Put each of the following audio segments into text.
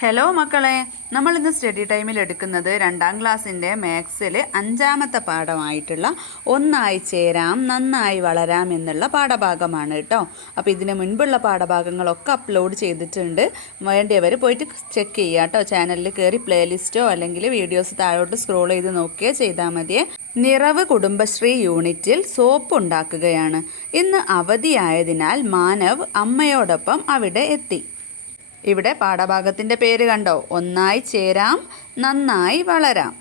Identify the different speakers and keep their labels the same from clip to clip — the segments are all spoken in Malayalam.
Speaker 1: ഹലോ മക്കളെ. നമ്മൾ ഇന്ന് സ്റ്റഡി ടൈമിൽ എടുക്കുന്നത് രണ്ടാം ക്ലാസ്സിന്റെ മാത്സിൽ അഞ്ചാമത്തെ പാഠമായിട്ടുള്ള ഒന്നായി ചേരാം നന്നായി വളരാം എന്നുള്ള പാഠഭാഗമാണ് കേട്ടോ. അപ്പോൾ ഇതിന് മുൻപുള്ള പാഠഭാഗങ്ങളൊക്കെ അപ്ലോഡ് ചെയ്തിട്ടുണ്ട്. വേണ്ടിയവർ പോയിട്ട് ചെക്ക് ചെയ്യുക കേട്ടോ. ചാനലിൽ കയറി പ്ലേലിസ്റ്റോ അല്ലെങ്കിൽ വീഡിയോസ് താഴോട്ട് സ്ക്രോൾ ചെയ്ത് നോക്കുകയോ ചെയ്താൽ മതിയേ. നിറവ് കുടുംബശ്രീ യൂണിറ്റിൽ സോപ്പ് ഉണ്ടാക്കുകയാണ്. ഇന്ന് അവധിയായതിനാൽ മാനവ് അമ്മയോടൊപ്പം അവിടെ എത്തി. ഇവിടെ പാഠഭാഗത്തിന്റെ പേര് കണ്ടോ? ഒന്നായി ചേരാം നന്നായി വളരാം.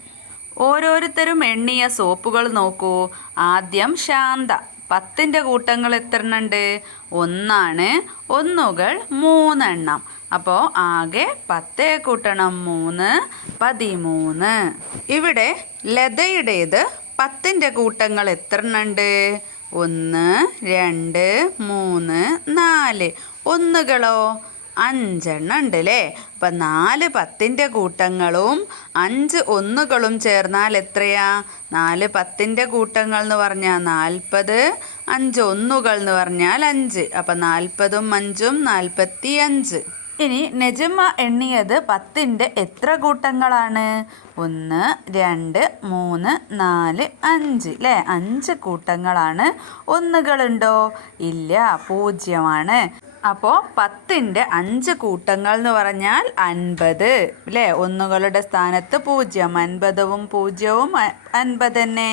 Speaker 1: ഓരോരുത്തരും എണ്ണിയ സോപ്പുകൾ നോക്കൂ. ആദ്യം ശാന്ത. പത്തിന്റെ കൂട്ടങ്ങൾ എത്രണ്ണുണ്ട്? ഒന്നാണ് ഒന്നുകൾ മൂന്നെണ്ണം. അപ്പോൾ ആകെ പത്തേ കൂട്ടണം. മൂന്ന് പതിമൂന്ന്. ഇവിടെ ലതയുടേത് പത്തിന്റെ കൂട്ടങ്ങൾ എത്രണ്ണുണ്ട്? ഒന്ന് രണ്ട് മൂന്ന് നാല്. ഒന്നുകളോ? അഞ്ചെണ്ണം ഉണ്ട് അല്ലേ അപ്പം നാല് പത്തിന്റെ കൂട്ടങ്ങളും അഞ്ച് ഒന്നുകളും ചേർന്നാൽ എത്രയാ? നാല് പത്തിന്റെ കൂട്ടങ്ങൾ എന്ന് പറഞ്ഞാൽ നാൽപ്പത് അഞ്ച് ഒന്നുകൾ എന്ന് പറഞ്ഞാൽ അഞ്ച്. അപ്പം നാൽപ്പതും അഞ്ചും നാൽപ്പത്തി അഞ്ച്. ഇനി നെജമ്മ എണ്ണിയത് പത്തിന്റെ എത്ര കൂട്ടങ്ങളാണ്? ഒന്ന് രണ്ട് മൂന്ന് നാല് അഞ്ച്. അല്ലേ അഞ്ച് കൂട്ടങ്ങളാണ്. ഒന്നുകളുണ്ടോ? ഇല്ല പൂജ്യമാണ്. അപ്പോൾ പത്തിന്റെ അഞ്ച് കൂട്ടങ്ങൾ എന്ന് പറഞ്ഞാൽ അൻപത് അല്ലേ ഒന്നുകളുടെ സ്ഥാനത്ത് പൂജ്യം. അൻപതും പൂജ്യവും അൻപത് തന്നെ.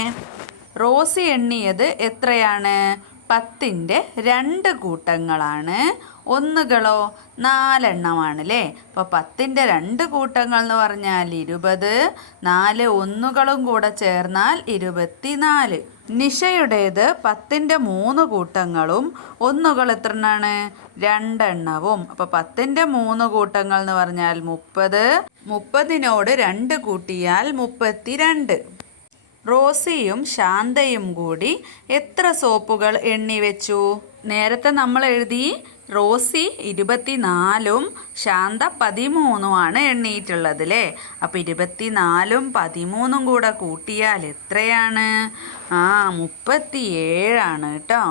Speaker 1: റോസി എണ്ണിയത് എത്രയാണ്? പത്തിന്റെ രണ്ട് കൂട്ടങ്ങളാണ്. ഒന്നുകളോ? നാലെണ്ണമാണ് അല്ലേ അപ്പോൾ പത്തിന്റെ രണ്ട് കൂട്ടങ്ങൾ എന്ന് പറഞ്ഞാൽ ഇരുപത് നാല് ഒന്നുകളും കൂടെ ചേർന്നാൽ ഇരുപത്തിനാല്. നിഷയുടേത് പത്തിന്റെ മൂന്ന് കൂട്ടങ്ങളും ഒന്നുകൾ എത്ര എണ്ണാണ് രണ്ടെണ്ണവും. അപ്പോൾ പത്തിന്റെ മൂന്ന് കൂട്ടങ്ങൾ എന്ന് പറഞ്ഞാൽ മുപ്പത് മുപ്പതിനോട് രണ്ട് കൂട്ടിയാൽ മുപ്പത്തിരണ്ട്. റോസിയും ശാന്തയും കൂടി എത്ര സോപ്പുകൾ എണ്ണി വെച്ചു? നേരത്തെ നമ്മൾ എഴുതി റോസി ഇരുപത്തിനാലും ശാന്ത പതിമൂന്നുമാണ് എണ്ണിയിട്ടുള്ളത് അല്ലേ അപ്പോൾ ഇരുപത്തിനാലും പതിമൂന്നും കൂടെ കൂട്ടിയാൽ എത്രയാണ്? ആ മുപ്പത്തി ഏഴാണ് കേട്ടോ.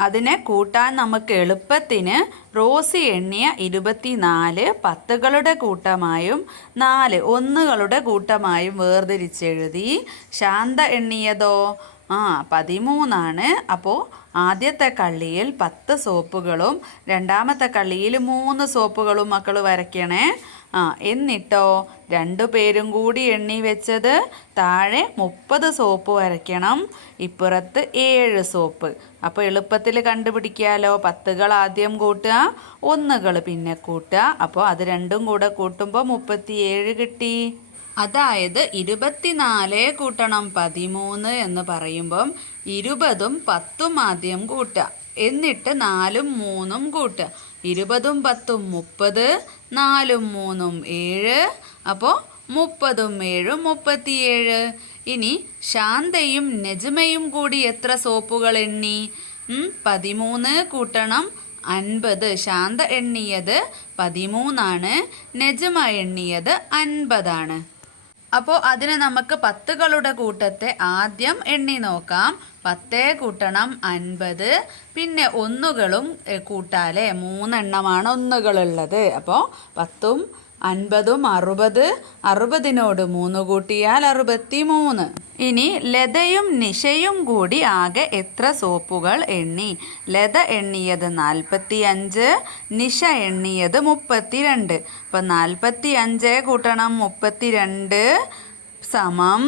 Speaker 1: അതിനെ കൂട്ടാൻ നമുക്ക് എളുപ്പത്തിന് റോസി എണ്ണിയ ഇരുപത്തിനാല് പത്തുകളുടെ കൂട്ടമായും നാല് ഒന്നുകളുടെ കൂട്ടമായും വേർതിരിച്ചെഴുതി ശാന്ത എണ്ണിയതോ? ആ പതിമൂന്നാണ്. അപ്പോൾ ആദ്യത്തെ കള്ളിയിൽ പത്ത് സോപ്പുകളും രണ്ടാമത്തെ കള്ളിയിൽ മൂന്ന് സോപ്പുകളും മക്കൾ വരയ്ക്കണേ. ആ എന്നിട്ടോ? രണ്ടു പേരും കൂടി എണ്ണി വെച്ചത് താഴെ മുപ്പത് സോപ്പ് വരയ്ക്കണം ഇപ്പുറത്ത് ഏഴ് സോപ്പ്. അപ്പോൾ എളുപ്പത്തിൽ കണ്ടുപിടിക്കാലോ. പത്തുകൾ ആദ്യം കൂട്ടുക ഒന്നുകൾ പിന്നെ കൂട്ടുക. അപ്പോൾ അത് രണ്ടും കൂടെ കൂട്ടുമ്പോൾ മുപ്പത്തിയേഴ് കിട്ടി. അതായത് ഇരുപത്തിനാല് കൂട്ടണം പതിമൂന്ന് എന്ന് പറയുമ്പം ഇരുപതും പത്തും ആദ്യം കൂട്ടുക. എന്നിട്ട് നാലും മൂന്നും കൂട്ടുക. ഇരുപതും പത്തും മുപ്പത് നാലും മൂന്നും ഏഴ് അപ്പോൾ മുപ്പതും ഏഴും മുപ്പത്തിയേഴ്. ഇനി ശാന്തയും നജ്മയും കൂടി എത്ര സോപ്പുകൾ എണ്ണി? പതിമൂന്ന് കൂട്ടണം. അൻപത്. ശാന്ത എണ്ണിയത് പതിമൂന്നാണ്. നജ്മ എണ്ണിയത് അൻപതാണ്. അപ്പോൾ അതിന് നമുക്ക് പത്തുകളുടെ കൂട്ടത്തെ ആദ്യം എണ്ണി നോക്കാം. പത്തേ കൂട്ടണം അൻപത്. പിന്നെ ഒന്നുകളും കൂട്ടാലേ മൂന്നെണ്ണമാണ് ഒന്നുകളുള്ളത്. അപ്പോൾ പത്തും അൻപതും അറുപത്. അറുപതിനോട് മൂന്ന് കൂട്ടിയാൽ അറുപത്തി മൂന്ന് ഇനി ലതയും നിശയും കൂടി ആകെ എത്ര സോപ്പുകൾ എണ്ണി? ലത എണ്ണിയത് നാൽപ്പത്തി അഞ്ച് നിശ എണ്ണിയത് മുപ്പത്തിരണ്ട്. അപ്പം നാൽപ്പത്തി അഞ്ച് കൂട്ടണം മുപ്പത്തിരണ്ട് സമം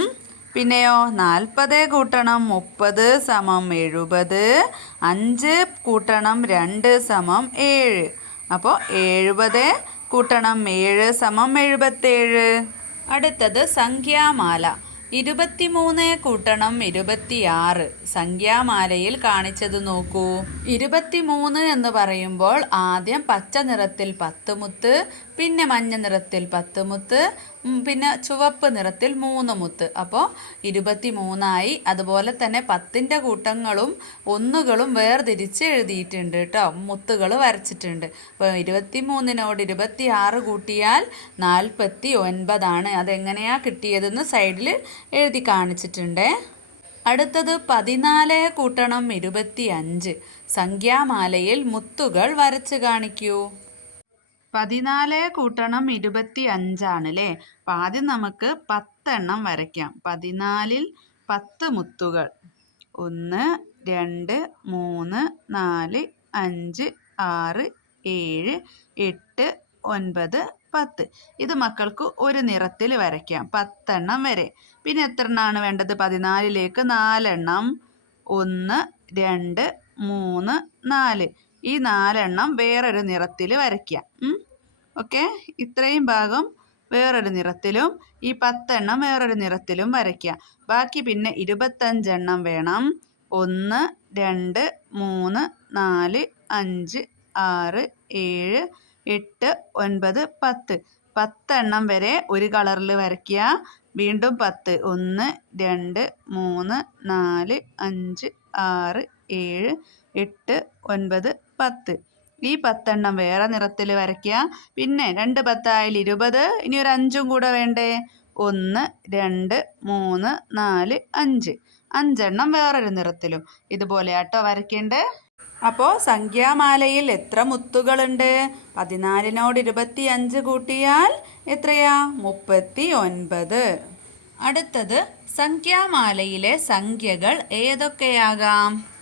Speaker 1: പിന്നെയോ നാൽപ്പത് കൂട്ടണം മുപ്പത് സമം എഴുപത് അഞ്ച് കൂട്ടണം രണ്ട് സമം ഏഴ്. അപ്പോൾ എഴുപത് കൂട്ടണം ഏഴ് സമം എഴുപത്തേഴ്. അടുത്തത് സംഖ്യാമാല. ഇരുപത്തിമൂന്ന് കൂട്ടണം ഇരുപത്തിയാറ്. സംഖ്യാമാലയിൽ കാണിച്ചത് നോക്കൂ. ഇരുപത്തിമൂന്ന് എന്ന് പറയുമ്പോൾ ആദ്യം പച്ച നിറത്തിൽ പത്ത് മുത്ത് പിന്നെ മഞ്ഞ നിറത്തിൽ പത്ത് മുത്ത് പിന്നെ ചുവപ്പ് നിറത്തിൽ മൂന്ന് മുത്ത്. അപ്പോൾ ഇരുപത്തി മൂന്നായി അതുപോലെ തന്നെ പത്തിന്റെ കൂട്ടങ്ങളും ഒന്നുകളും വേർതിരിച്ച് എഴുതിയിട്ടുണ്ട് കേട്ടോ മുത്തുകൾ വരച്ചിട്ടുണ്ട്. അപ്പോൾ ഇരുപത്തി മൂന്നിനോട് ഇരുപത്തി ആറ് കൂട്ടിയാൽ നാൽപ്പത്തി ഒൻപതാണ് അതെങ്ങനെയാണ് കിട്ടിയതെന്ന് സൈഡിൽ എഴുതി കാണിച്ചിട്ടുണ്ട്. അടുത്തത് പതിനാല് കൂട്ടണം ഇരുപത്തി അഞ്ച് സംഖ്യാമാലയിൽ മുത്തുകൾ വരച്ച് കാണിക്കൂ. പതിനാല് കൂട്ടണം ഇരുപത്തി അഞ്ചാണ് അല്ലേ അപ്പം ആദ്യം നമുക്ക് പത്തെണ്ണം വരയ്ക്കാം. പതിനാലിൽ പത്ത് മുത്തുകൾ. ഒന്ന് രണ്ട് മൂന്ന് നാല് അഞ്ച് ആറ് ഏഴ് എട്ട് ഒൻപത് പത്ത്. ഇത് മക്കൾക്ക് ഒരു നിറത്തിൽ വരയ്ക്കാം. പത്തെണ്ണം വരെ. പിന്നെ എത്ര എണ്ണമാണ് വേണ്ടത്? പതിനാലിലേക്ക് നാലെണ്ണം. ഒന്ന് രണ്ട് മൂന്ന് നാല്. ഈ നാലെണ്ണം വേറൊരു നിറത്തിൽ വരയ്ക്കുക. ഓക്കെ? ഇത്രയും ഭാഗം വേറൊരു നിറത്തിലും ഈ പത്തെണ്ണം വേറൊരു നിറത്തിലും വരയ്ക്കുക. ബാക്കി പിന്നെ ഇരുപത്തഞ്ചെണ്ണം വേണം. ഒന്ന് രണ്ട് മൂന്ന് നാല് അഞ്ച് ആറ് ഏഴ് എട്ട് ഒൻപത് പത്ത്. പത്തെണ്ണം വരെ ഒരു കളറിൽ വരയ്ക്കുക. വീണ്ടും പത്ത്. ഒന്ന് രണ്ട് മൂന്ന് നാല് അഞ്ച് ആറ് ഏഴ് എട്ട് ഒൻപത് പത്ത്. ഈ പത്തെണ്ണം വേറെ നിറത്തിൽ വരയ്ക്കുക. പിന്നെ രണ്ട് പത്തായാൽ ഇരുപത്. ഇനി ഒരു അഞ്ചും കൂടെ വേണ്ടേ? ഒന്ന് രണ്ട് മൂന്ന് നാല് അഞ്ച്. അഞ്ചെണ്ണം വേറൊരു നിറത്തിലും. ഇതുപോലെ ആട്ടോ വരയ്ക്കേണ്ടേ? അപ്പോൾ സംഖ്യാമാലയിൽ എത്ര മുത്തുകളുണ്ട്? പതിനാലിനോട് ഇരുപത്തി അഞ്ച് കൂട്ടിയാൽ എത്രയാ? മുപ്പത്തി ഒൻപത് അടുത്തത് സംഖ്യാമാലയിലെ സംഖ്യകൾ ഏതൊക്കെയാകാം?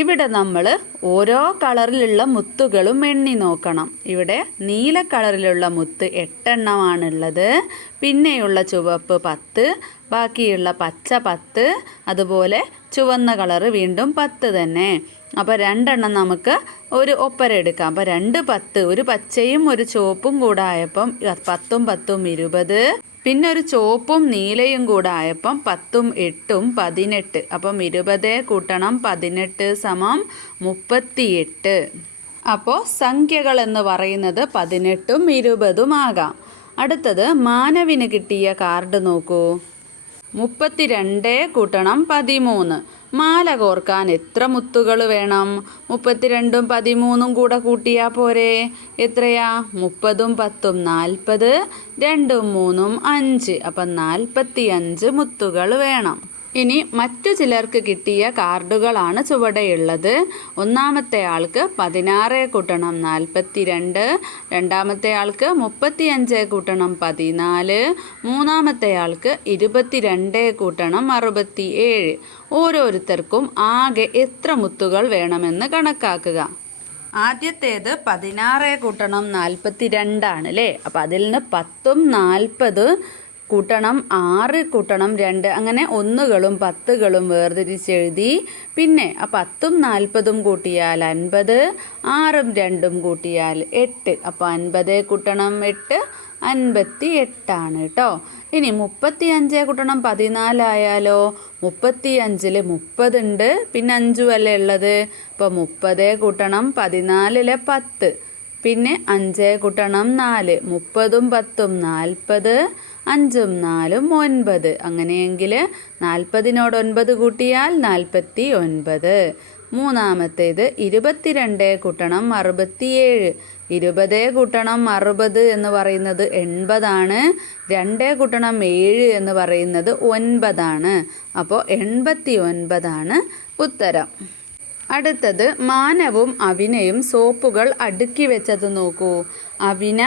Speaker 1: ഇവിടെ നമ്മൾ ഓരോ കളറിലുള്ള മുത്തുകളും എണ്ണി നോക്കണം. ഇവിടെ നീല കളറിലുള്ള മുത്ത് എട്ടെണ്ണമാണുള്ളത്. പിന്നെയുള്ള ചുവപ്പ് പത്ത് ബാക്കിയുള്ള പച്ച പത്ത് അതുപോലെ ചുവന്ന കളറ് വീണ്ടും പത്ത് തന്നെ. അപ്പോൾ രണ്ടെണ്ണം നമുക്ക് ഒരു ഒപ്പര എടുക്കാം. അപ്പോൾ രണ്ട് പത്ത് ഒരു പച്ചയും ഒരു ചുവപ്പും കൂടായപ്പം പത്തും പത്തും ഇരുപത്. പിന്നെ ഒരു ചുവപ്പും നീലയും കൂടെ ആയപ്പം പത്തും എട്ടും പതിനെട്ട്. അപ്പം ഇരുപത് കൂട്ടണം പതിനെട്ട് സമം മുപ്പത്തിയെട്ട്. അപ്പോൾ സംഖ്യകൾ എന്ന് പറയുന്നത് പതിനെട്ടും ഇരുപതും ആകാം. അടുത്തത് മാനവിന് കിട്ടിയ കാർഡ് നോക്കൂ. മുപ്പത്തിരണ്ട് കൂട്ടണം പതിമൂന്ന്. മാല കോർക്കാൻ എത്ര മുത്തുകൾ വേണം? മുപ്പത്തിരണ്ടും പതിമൂന്നും കൂടെ കൂട്ടിയാൽ പോരെ. എത്രയാ? മുപ്പതും പത്തും നാൽപ്പത് രണ്ടും മൂന്നും അഞ്ച്. അപ്പം നാൽപ്പത്തി അഞ്ച് മുത്തുകൾ വേണം. ഇനി മറ്റു ചിലർക്ക് കിട്ടിയ കാർഡുകളാണ് ചുവടെയുള്ളത്. ഒന്നാമത്തെ ആൾക്ക് പതിനാറ് കൂട്ടണം നാൽപ്പത്തി രണ്ട് രണ്ടാമത്തെ ആൾക്ക് മുപ്പത്തിയഞ്ച് കൂട്ടണം പതിനാല് മൂന്നാമത്തെ ആൾക്ക് ഇരുപത്തിരണ്ട് കൂട്ടണം അറുപത്തി ഏഴ് ഓരോരുത്തർക്കും ആകെ എത്ര മുത്തുകൾ വേണമെന്ന് കണക്കാക്കുക. ആദ്യത്തേത് പതിനാറ് കൂട്ടണം നാൽപ്പത്തി രണ്ടാണ് അല്ലേ അപ്പം അതിൽ നിന്ന് പത്തും നാൽപ്പത് കൂട്ടണം ആറ് കൂട്ടണം രണ്ട് അങ്ങനെ ഒന്നുകളും പത്തുകളും വേർതിരിച്ചെഴുതി. പിന്നെ ആ പത്തും നാൽപ്പതും കൂട്ടിയാൽ അൻപത് ആറും രണ്ടും കൂട്ടിയാൽ എട്ട്. അപ്പോൾ അൻപത് കൂട്ടണം എട്ട് അൻപത്തി എട്ടാണ് കേട്ടോ. ഇനി മുപ്പത്തി അഞ്ച് കൂട്ടണം പതിനാലായാലോ മുപ്പത്തി അഞ്ചിൽ മുപ്പതുണ്ട്. പിന്നെ അഞ്ചും അല്ലേ ഉള്ളത്? അപ്പോൾ മുപ്പത് കൂട്ടണം പതിനാലിലെ പത്ത്. പിന്നെ അഞ്ച് കൂട്ടണം നാല്. മുപ്പതും പത്തും നാൽപ്പത്. അഞ്ചും നാലും ഒൻപത്. അങ്ങനെയെങ്കിൽ നാൽപ്പതിനോട് ഒൻപത് കൂട്ടിയാൽ നാൽപ്പത്തി ഒൻപത് മൂന്നാമത്തേത് ഇരുപത്തിരണ്ട് കൂട്ടണം അറുപത്തിയേഴ്. ഇരുപത് കൂട്ടണം അറുപത് എന്ന് പറയുന്നത് എൺപതാണ്. രണ്ട് കൂട്ടണം ഏഴ് എന്ന് പറയുന്നത് ഒൻപതാണ്. അപ്പോൾ എൺപത്തി ഒൻപതാണ് ഉത്തരം. അടുത്തത് മാനവും അവിനയും സോപ്പുകൾ അടുക്കി വെച്ചത് നോക്കൂ. അവിന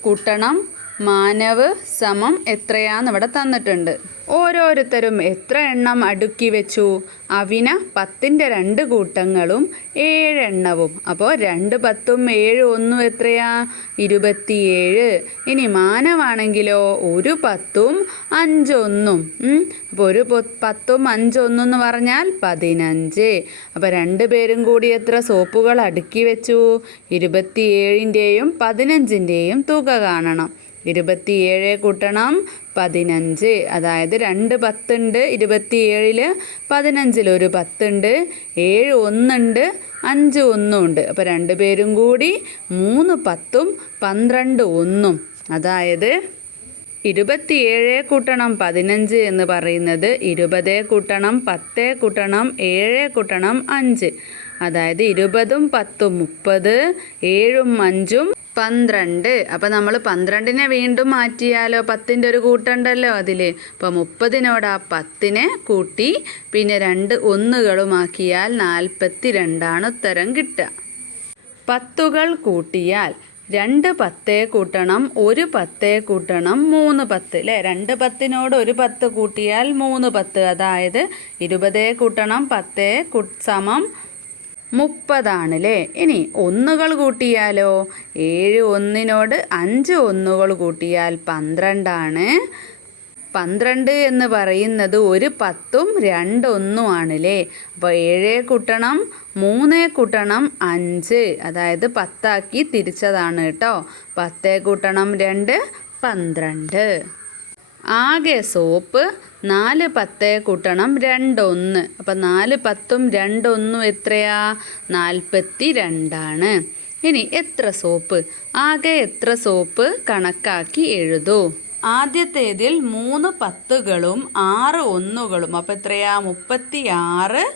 Speaker 1: കൂട്ടണം മാനവ് സമം എത്രയാന്ന് ഇവിടെ തന്നിട്ടുണ്ട്. ഓരോരുത്തരും എത്ര എണ്ണം അടുക്കി വെച്ചു? അവിന പത്തിന്റെ രണ്ട് കൂട്ടങ്ങളും ഏഴെണ്ണവും. അപ്പോൾ രണ്ട് പത്തും ഏഴ് ഒന്നും എത്രയാ? ഇരുപത്തിയേഴ്. ഇനി മാനവാണെങ്കിലോ ഒരു പത്തും അഞ്ചൊന്നും. അപ്പോൾ ഒരു പത്തും അഞ്ചൊന്നും എന്ന് പറഞ്ഞാൽ പതിനഞ്ച്. അപ്പോൾ രണ്ട് പേരും കൂടി എത്ര സോപ്പുകൾ അടുക്കി വെച്ചു? ഇരുപത്തിയേഴിന്റെയും പതിനഞ്ചിന്റെയും തുക കാണണം. ഇരുപത്തിയേഴ് കൂട്ടണം പതിനഞ്ച്. അതായത് രണ്ട് പത്തുണ്ട് ഇരുപത്തിയേഴിൽ പതിനഞ്ചിൽ ഒരു പത്തുണ്ട് ഏഴ് ഒന്നുണ്ട് അഞ്ച് ഒന്നും ഉണ്ട് അപ്പോൾ രണ്ട് പേരും കൂടി മൂന്ന് പത്തും പന്ത്രണ്ട് ഒന്നും. അതായത് ഇരുപത്തിയേഴ് കൂട്ടണം പതിനഞ്ച് എന്ന് പറയുന്നത് ഇരുപത് കൂട്ടണം പത്ത് കൂട്ടണം ഏഴ് കൂട്ടണം അഞ്ച്. അതായത് ഇരുപതും പത്തും മുപ്പത് ഏഴും അഞ്ചും പന്ത്രണ്ട്. അപ്പം നമ്മൾ പന്ത്രണ്ടിനെ വീണ്ടും മാറ്റിയാലോ? പത്തിന്റെ ഒരു കൂട്ടുണ്ടല്ലോ അതിൽ അപ്പോൾ മുപ്പതിനോട് ആ പത്തിനെ കൂട്ടി പിന്നെ രണ്ട് ഒന്നുകളുമാക്കിയാൽ നാൽപ്പത്തി രണ്ടാണ് ഉത്തരം കിട്ടുക. പത്തുകൾ കൂട്ടിയാൽ രണ്ട് പത്തേ കൂട്ടണം ഒരു പത്തേ കൂട്ടണം മൂന്ന് പത്ത്. അല്ലേ രണ്ട് പത്തിനോട് ഒരു പത്ത് കൂട്ടിയാൽ മൂന്ന് പത്ത്. അതായത് ഇരുപതേ കൂട്ടണം പത്തേ കു സമം മുപ്പതാണ് അല്ലേ ഇനി ഒന്നുകൾ കൂട്ടിയാലോ? ഏഴ് ഒന്നിനോട് അഞ്ച് ഒന്നുകൾ കൂട്ടിയാൽ പന്ത്രണ്ടാണ്. പന്ത്രണ്ട് എന്ന് പറയുന്നത് ഒരു പത്തും രണ്ടൊന്നും അല്ലേ അപ്പോൾ ഏഴേ കൂട്ടണം മൂന്നേ കൂട്ടണം അഞ്ച്. അതായത് പത്താക്കി തിരിച്ചതാണ് കേട്ടോ. പത്തേ കൂട്ടണം രണ്ട് പന്ത്രണ്ട്. ആകെ സോപ്പ് നാല് പത്ത് കൂട്ടണം രണ്ടൊന്ന്. അപ്പം നാല് പത്തും രണ്ടൊന്നും എത്രയാ? നാൽപ്പത്തി രണ്ടാണ് ഇനി എത്ര സോപ്പ്? ആകെ എത്ര സോപ്പ്? കണക്കാക്കി എഴുതൂ. ആദ്യത്തേതിൽ മൂന്ന് പത്തുകളും ആറ് ഒന്നുകളും. അപ്പം എത്രയാ? മുപ്പത്തി ആറ്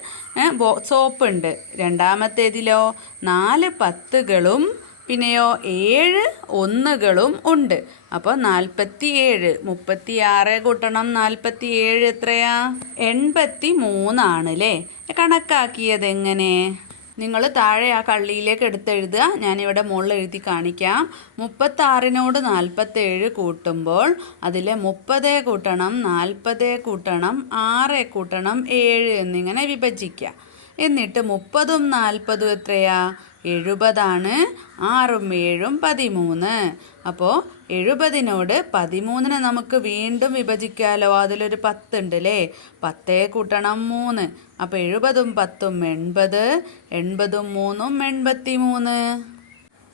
Speaker 1: സോപ്പുണ്ട്. രണ്ടാമത്തേതിലോ? നാല് പത്തുകളും പിന്നെയോ ഏഴ് ഒന്നുകളും ഉണ്ട്. അപ്പോൾ നാൽപ്പത്തി ഏഴ് മുപ്പത്തി ആറ് കൂട്ടണം നാൽപ്പത്തി ഏഴ് എത്രയാ? എൺപത്തി മൂന്നാണ് അല്ലേ കണക്കാക്കിയത് എങ്ങനെ നിങ്ങൾ താഴെ ആ കള്ളിയിലേക്ക് എടുത്തെഴുതുക. ഞാനിവിടെ മുകളിൽ എഴുതി കാണിക്കാം. മുപ്പത്താറിനോട് നാൽപ്പത്തേഴ് കൂട്ടുമ്പോൾ അതിൽ മുപ്പത് കൂട്ടണം നാൽപ്പത് കൂട്ടണം ആറ് കൂട്ടണം ഏഴ് എന്നിങ്ങനെ വിഭജിക്കുക. എന്നിട്ട് മുപ്പതും നാൽപ്പതും എത്രയാ? എഴുപതാണ് ആറും ഏഴും പതിമൂന്ന്. അപ്പോൾ എഴുപതിനോട് പതിമൂന്നിനെ നമുക്ക് വീണ്ടും വിഭജിക്കാമല്ലോ അതിലൊരു പത്തുണ്ട് അല്ലേ പത്തേ കൂട്ടണം മൂന്ന്. അപ്പോൾ എഴുപതും പത്തും എൺപത് എൺപതും മൂന്നും എൺപത്തി മൂന്ന്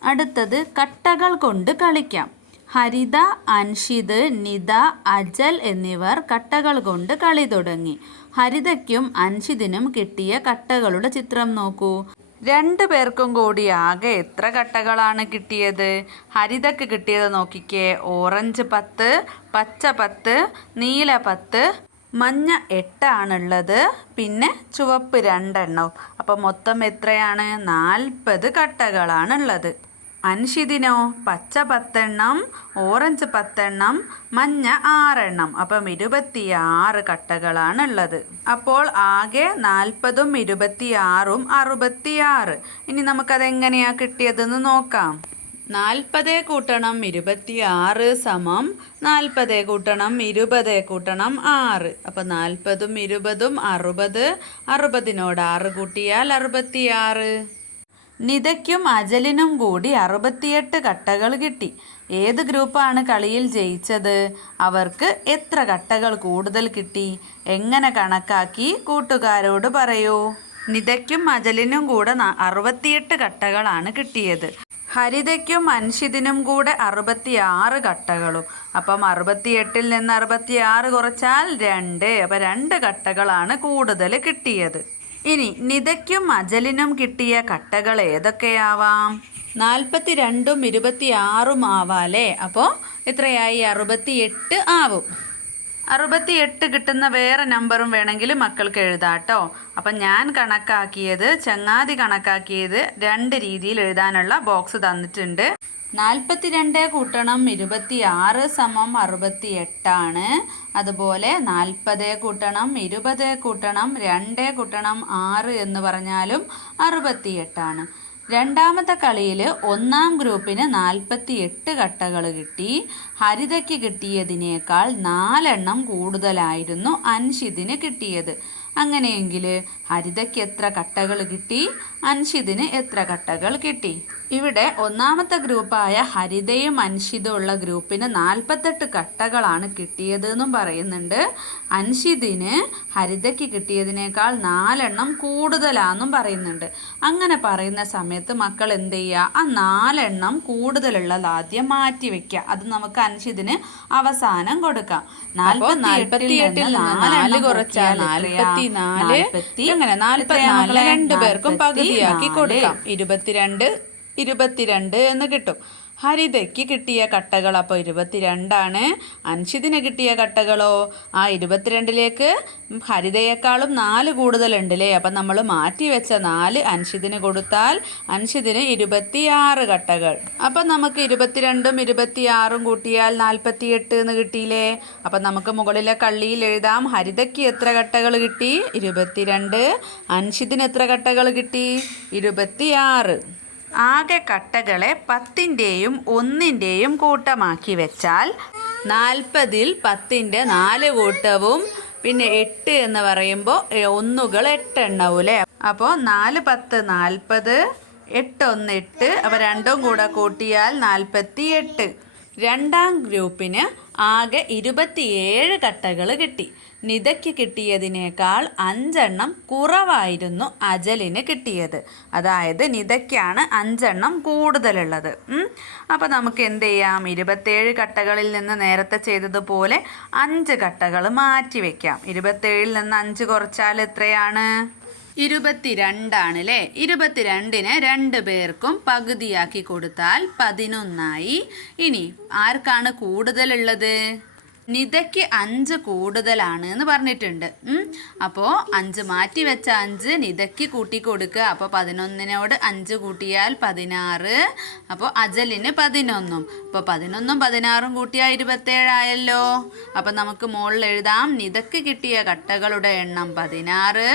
Speaker 1: അടുത്തത് കട്ടകൾ കൊണ്ട് കളിക്കാം. ഹരിത അൻഷിത് നിത അജൽ എന്നിവർ കട്ടകൾ കൊണ്ട് കളി തുടങ്ങി. ഹരിതയ്ക്കും അൻഷിതിനും കിട്ടിയ കട്ടകളുടെ ചിത്രം നോക്കൂ. രണ്ടു പേർക്കും കൂടി ആകെ എത്ര കട്ടകളാണ് കിട്ടിയത്? ഹരിതക്ക് കിട്ടിയത് നോക്കിക്കേ. ഓറഞ്ച് പത്ത് പച്ച പത്ത് നീല പത്ത് മഞ്ഞ എട്ടാണുള്ളത്. പിന്നെ ചുവപ്പ് രണ്ടെണ്ണം. അപ്പം മൊത്തം എത്രയാണ്? നാൽപ്പത് കട്ടകളാണുള്ളത്. അൻഷിതിനോ പച്ച പത്തെണ്ണം ഓറഞ്ച് പത്തെണ്ണം മഞ്ഞ ആറെണ്ണം. അപ്പം ഇരുപത്തിയാറ് കട്ടകളാണുള്ളത്. അപ്പോൾ ആകെ നാൽപ്പതും ഇരുപത്തിയാറും അറുപത്തിയാറ്. ഇനി നമുക്കതെങ്ങനെയാണ് കിട്ടിയതെന്ന് നോക്കാം. നാൽപ്പത് കൂട്ടണം ഇരുപത്തിയാറ് സമം നാൽപ്പത് കൂട്ടണം ഇരുപത് കൂട്ടണം ആറ്. അപ്പം നാൽപ്പതും ഇരുപതും അറുപത്. അറുപതിനോട് ആറ് കൂട്ടിയാൽ അറുപത്തിയാറ്. നിതയ്ക്കും അജലിനും കൂടി അറുപത്തിയെട്ട് കട്ടകൾ കിട്ടി. ഏത് ഗ്രൂപ്പാണ് കളിയിൽ ജയിച്ചത്? അവർക്ക് എത്ര കട്ടകൾ കൂടുതൽ കിട്ടി? എങ്ങനെ കണക്കാക്കി? കൂട്ടുകാരോട് പറയൂ. നിതയ്ക്കും അജലിനും കൂടെ അറുപത്തിയെട്ട് കട്ടകളാണ് കിട്ടിയത്. ഹരിതയ്ക്കും അൻഷിതിനും കൂടെ അറുപത്തിയാറ് കട്ടകളും. അപ്പം അറുപത്തിയെട്ടിൽ നിന്ന് അറുപത്തിയാറ് കുറച്ചാൽ രണ്ട്. അപ്പം രണ്ട് കട്ടകളാണ് കൂടുതൽ കിട്ടിയത്. ഇനി നിതയ്ക്കും അജലിനും കിട്ടിയ കട്ടകൾ ഏതൊക്കെയാവാം? നാൽപ്പത്തി രണ്ടും ഇരുപത്തി ആറും ആവാം ആവാലേ അപ്പോൾ എത്രയായി? അറുപത്തി എട്ട് ആവും. അറുപത്തിയെട്ട് കിട്ടുന്ന വേറെ നമ്പറും വേണമെങ്കിൽ മക്കൾക്ക് എഴുതാട്ടോ. അപ്പം ഞാൻ കണക്കാക്കിയത് ചങ്ങാതി കണക്കാക്കിയത് രണ്ട് രീതിയിൽ എഴുതാനുള്ള ബോക്സ് തന്നിട്ടുണ്ട്. നാൽപ്പത്തിരണ്ട് കൂട്ടണം ഇരുപത്തി ആറ് സമം അറുപത്തി എട്ടാണ് അതുപോലെ നാൽപ്പത് കൂട്ടണം ഇരുപത് കൂട്ടണം രണ്ട് കൂട്ടണം ആറ് എന്ന് പറഞ്ഞാലും അറുപത്തി എട്ടാണ് രണ്ടാമത്തെ കളിയിൽ ഒന്നാം ഗ്രൂപ്പിന് നാൽപ്പത്തി എട്ട് കട്ടകൾ കിട്ടി. ഹരിതയ്ക്ക് കിട്ടിയതിനേക്കാൾ നാലെണ്ണം കൂടുതലായിരുന്നു അൻഷിദിന് കിട്ടിയത്. അങ്ങനെയെങ്കിൽ ഹരിതയ്ക്ക് എത്ര കട്ടകൾ കിട്ടി? അൻഷിതിന് എത്ര കട്ടകൾ കിട്ടി? ഇവിടെ ഒന്നാമത്തെ ഗ്രൂപ്പായ ഹരിതയും അൻഷിതും ഉള്ള ഗ്രൂപ്പിന് നാൽപ്പത്തെട്ട് കട്ടകളാണ് കിട്ടിയത് എന്നും പറയുന്നുണ്ട്. അൻഷിതിന് ഹരിതയ്ക്ക് കിട്ടിയതിനേക്കാൾ നാലെണ്ണം കൂടുതലാണെന്നും പറയുന്നുണ്ട്. അങ്ങനെ പറയുന്ന സമയത്ത് മക്കൾ എന്ത് ചെയ്യുക ആ നാലെണ്ണം കൂടുതലുള്ളത് ആദ്യം മാറ്റി വെക്കുക അത് നമുക്ക് അൻഷിതിന് അവസാനം കൊടുക്കാം. നാൽപ്പത്തി നാല് കുറച്ചാൽ നാൽപ്പത്തിനാല് അങ്ങനെ നാൽപ്പത്തിനാല് രണ്ടു പേർക്കും പകുതിയാക്കി കൊടുക്കാം. ഇരുപത്തിരണ്ട് ഇരുപത്തിരണ്ട് എന്ന് കിട്ടും. ഹരിതയ്ക്ക് കിട്ടിയ കട്ടകൾ അപ്പോൾ ഇരുപത്തിരണ്ടാണ്. അൻഷിതിന് കിട്ടിയ കട്ടകളോ? ആ ഇരുപത്തിരണ്ടിലേക്ക് ഹരിതയേക്കാളും നാല് കൂടുതലുണ്ടല്ലേ? അപ്പം നമ്മൾ മാറ്റി വെച്ച നാല് അൻഷിതിന് കൊടുത്താൽ അൻഷിതിന് ഇരുപത്തിയാറ് കട്ടകൾ. അപ്പം നമുക്ക് ഇരുപത്തിരണ്ടും ഇരുപത്തിയാറും കൂട്ടിയാൽ നാൽപ്പത്തിയെട്ട് എന്ന് കിട്ടിയില്ലേ? അപ്പം നമുക്ക് മുകളിലെ കള്ളിയിൽ എഴുതാം. ഹരിതയ്ക്ക് എത്ര കട്ടകൾ കിട്ടി? ഇരുപത്തിരണ്ട്. അൻഷിതിന് എത്ര കട്ടകൾ കിട്ടി? ഇരുപത്തിയാറ്. ആകെ കട്ടകളെ പത്തിന്റെയും ഒന്നിന്റെയും കൂട്ടമാക്കി വെച്ചാൽ നാൽപ്പതിൽ പത്തിന്റെ നാല് കൂട്ടവും പിന്നെ എട്ട് എന്ന് പറയുമ്പോൾ ഒന്നുകൾ എട്ടെണ്ണവും അല്ലേ അപ്പോൾ നാല് പത്ത് നാൽപ്പത് എട്ട് ഒന്ന് എട്ട് അപ്പോൾ രണ്ടും കൂടെ കൂട്ടിയാൽ നാൽപ്പത്തി എട്ട് രണ്ടാം ഗ്രൂപ്പിന് ആകെ ഇരുപത്തിയേഴ് കട്ടകൾ കിട്ടി. നിതയ്ക്ക് കിട്ടിയതിനേക്കാൾ അഞ്ചെണ്ണം കുറവായിരുന്നു അജലിന് കിട്ടിയത്. അതായത് നിതയ്ക്കാണ് അഞ്ചെണ്ണം കൂടുതലുള്ളത്. അപ്പോൾ നമുക്ക് എന്ത് ചെയ്യാം? ഇരുപത്തേഴ് കട്ടകളിൽ നിന്ന് നേരത്തെ ചെയ്തതുപോലെ അഞ്ച് കട്ടകൾ മാറ്റി വയ്ക്കാം ഇരുപത്തേഴിൽ നിന്ന് അഞ്ച് കുറച്ചാൽ എത്രയാണ്? ഇരുപത്തിരണ്ടാണ് അല്ലേ ഇരുപത്തിരണ്ടിന് രണ്ട് പേർക്കും പകുതിയാക്കി കൊടുത്താൽ പതിനൊന്നായി. ഇനി ആർക്കാണ് കൂടുതലുള്ളത്? നിതയ്ക്ക് അഞ്ച് കൂടുതലാണ് എന്ന് പറഞ്ഞിട്ടുണ്ട്. അപ്പോൾ അഞ്ച് മാറ്റി വെച്ച അഞ്ച് നിതയ്ക്ക് കൂട്ടി കൊടുക്കുക. അപ്പോൾ പതിനൊന്നിനോട് അഞ്ച് കൂട്ടിയാൽ പതിനാറ്. അപ്പോൾ അജലിന് പതിനൊന്നും. അപ്പോൾ പതിനൊന്നും പതിനാറും കൂട്ടിയാൽ ഇരുപത്തേഴായല്ലോ അപ്പോൾ നമുക്ക് മുകളിൽ എഴുതാം. നിതയ്ക്ക് കിട്ടിയ കട്ടകളുടെ എണ്ണം പതിനാറ്.